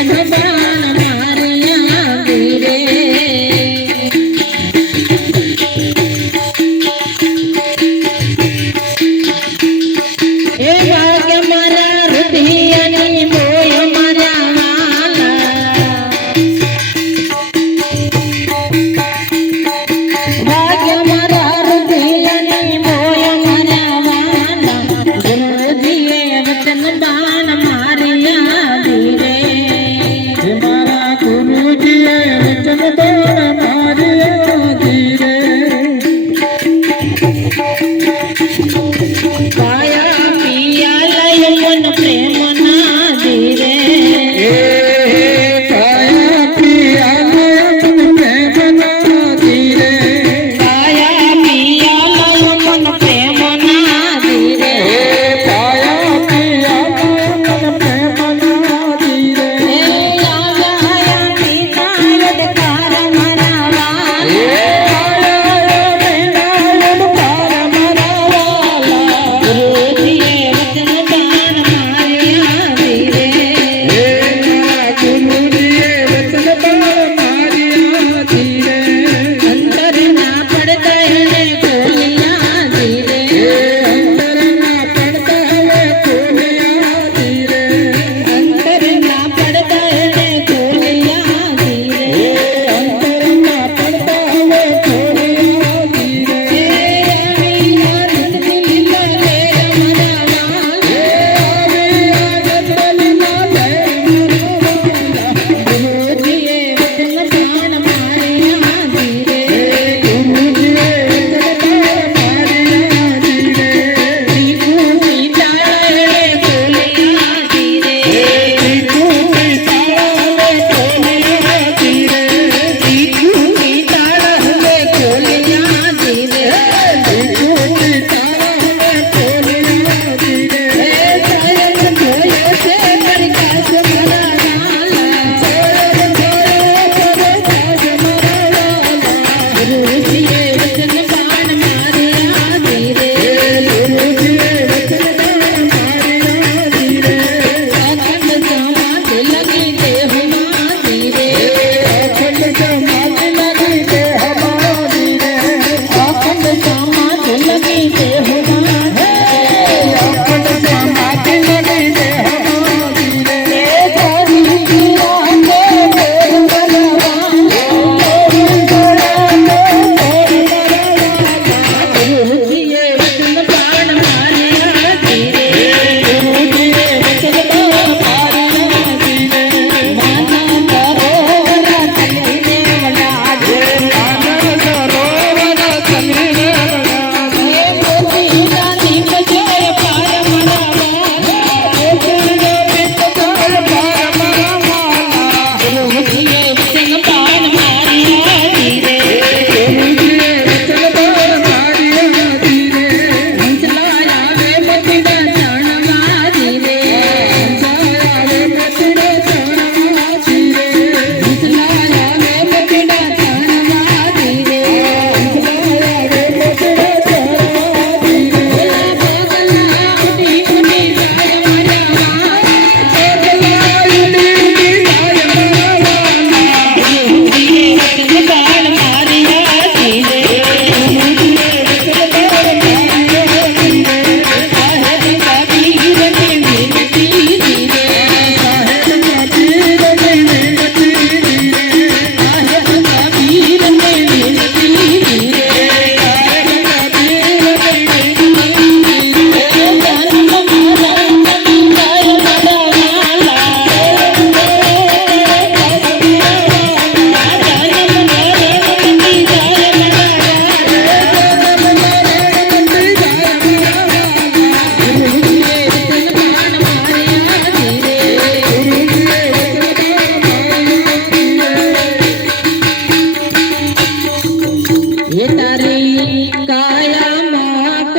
ಜನದ